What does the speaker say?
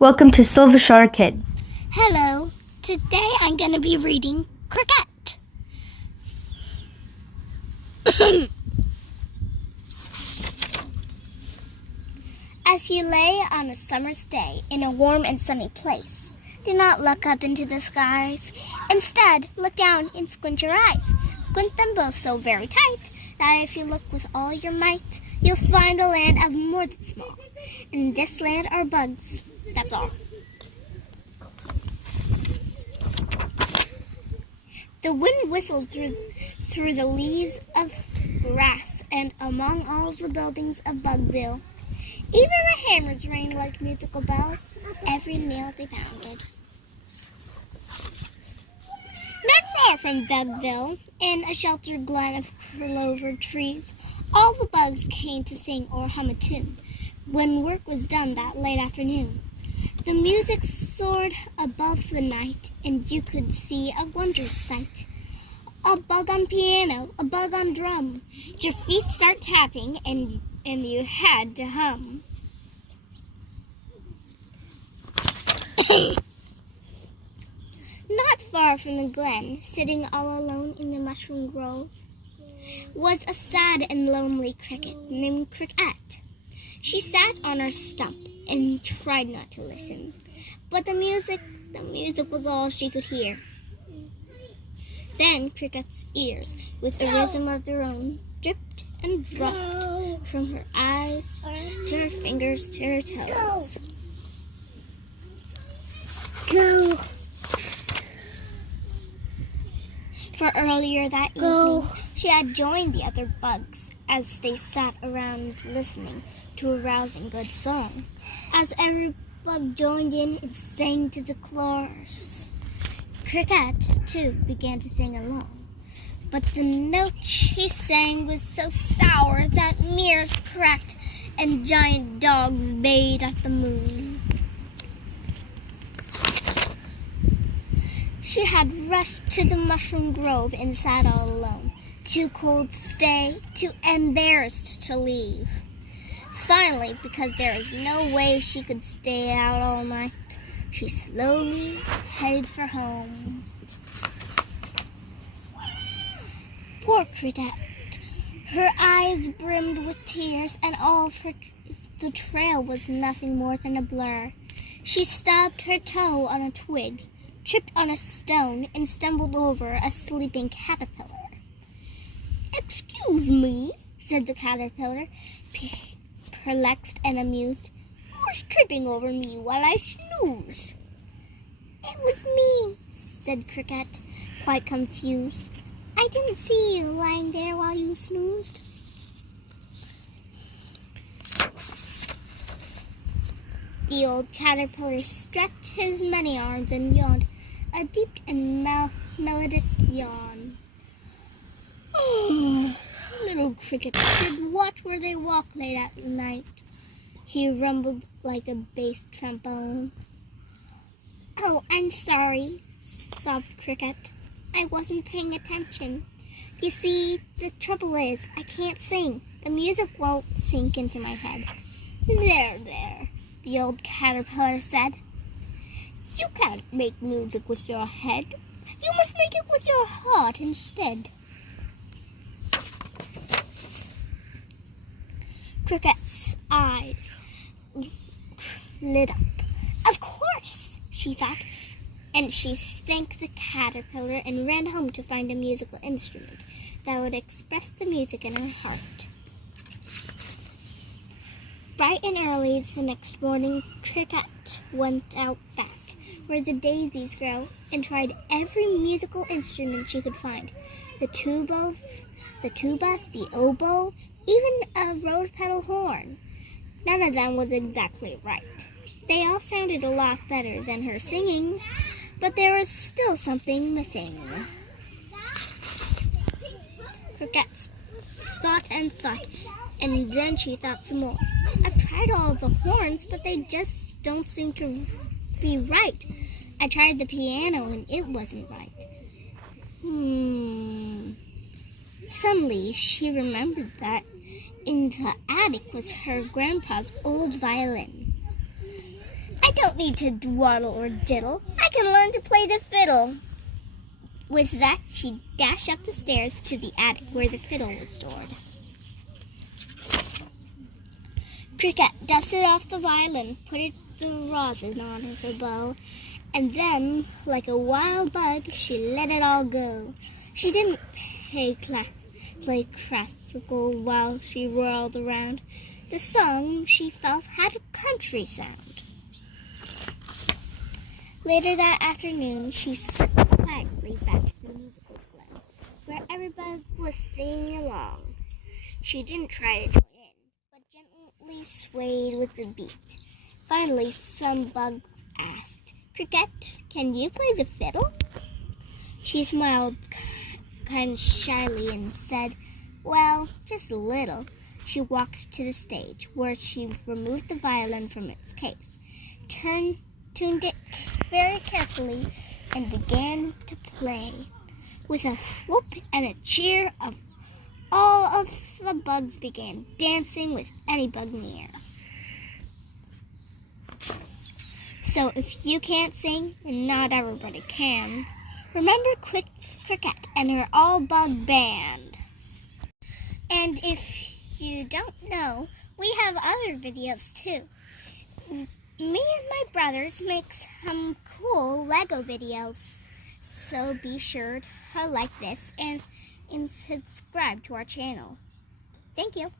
Welcome to Silvershore Kids. Hello, today I'm going to be reading Crick-ette. As you lay on a summer's day in a warm and sunny place, do not look up into the skies. Instead, look down and squint your eyes. Squint them both so very tight that if you look with all your might, you'll find a land of more than small. In this land are bugs. That's all. The wind whistled through the leaves of grass and among all the buildings of Bugville. Even the hammers rang like musical bells, every nail they pounded. Not far from Bugville, in a sheltered glen of clover trees, all the bugs came to sing or hum a tune when work was done that late afternoon. The music soared above the night, and you could see a wondrous sight. A bug on piano, a bug on drum. Your feet start tapping, and you had to hum. Not far from the glen, sitting all alone in the mushroom grove, was a sad and lonely cricket named Crick-ette. She sat on her stump and tried not to listen, but the music was all she could hear. Then Crick-ette's ears, with a rhythm of their own, dripped and dropped from her eyes to her fingers to her toes. Go. For earlier that evening, she had joined the other bugs as they sat around listening to a rousing good song. As every bug joined in and sang to the chorus, Crick-ette, too, began to sing along. But the note she sang was so sour that mirrors cracked and giant dogs bayed at the moon. She had rushed to the mushroom grove and sat all alone, too cold to stay, too embarrassed to leave. Finally, because there was no way she could stay out all night, she slowly headed for home. Poor Crick-ette. Her eyes brimmed with tears, and all of the trail was nothing more than a blur. She stubbed her toe on a twig, tripped on a stone, and stumbled over a sleeping caterpillar. "Excuse me," said the caterpillar, perplexed and amused. "Who's tripping over me while I snooze?" "It was me," said Crick-ette, quite confused. "I didn't see you lying there while you snoozed." The old caterpillar stretched his many arms and yawned, a deep and melodic yawn. Little Cricket should watch where they walk late at night. He rumbled like a bass trombone. "Oh, I'm sorry," sobbed Crick-ette. "I wasn't paying attention. You see, the trouble is, I can't sing. The music won't sink into my head." There, the old caterpillar said. "You can't make music with your head. You must make it with your heart instead." Crick-ette's eyes lit up. "Of course," she thought, and she thanked the caterpillar and ran home to find a musical instrument that would express the music in her heart. Bright and early the next morning, Crick-ette went out back, where the daisies grow, and tried every musical instrument she could find. The tuba, the oboe, even a rose-petal horn. None of them was exactly right. They all sounded a lot better than her singing, but there was still something missing. Crick-ette thought and thought, and then she thought some more. "I've tried all the horns, but they just don't seem to be right. I tried the piano, and it wasn't right. Suddenly, she remembered that in the attic was her grandpa's old violin. "I don't need to dwaddle or diddle. I can learn to play the fiddle. With that, she dashed up the stairs to the attic where the fiddle was stored. Crick-ette dusted off the violin, put the rosin on her bow, and then, like a wild bug, she let it all go. She didn't play classical while she whirled around. The song she felt had a country sound. Later that afternoon, she slipped quietly back to the musical club, where everybody was singing along. She didn't try to join in, but gently swayed with the beat. Finally, some bug asked, "Crick-ette, can you play the fiddle?" She smiled kind of shyly and said, "Well, just a little." She walked to the stage, where she removed the violin from its case, tuned it very carefully, and began to play. With a whoop and a cheer, all of the bugs began dancing with any bug near. So if you can't sing, and not everybody can, remember Crick-ette and her all-bug band. And if you don't know, we have other videos too. Me and my brothers make some cool Lego videos. So be sure to like this and subscribe to our channel. Thank you.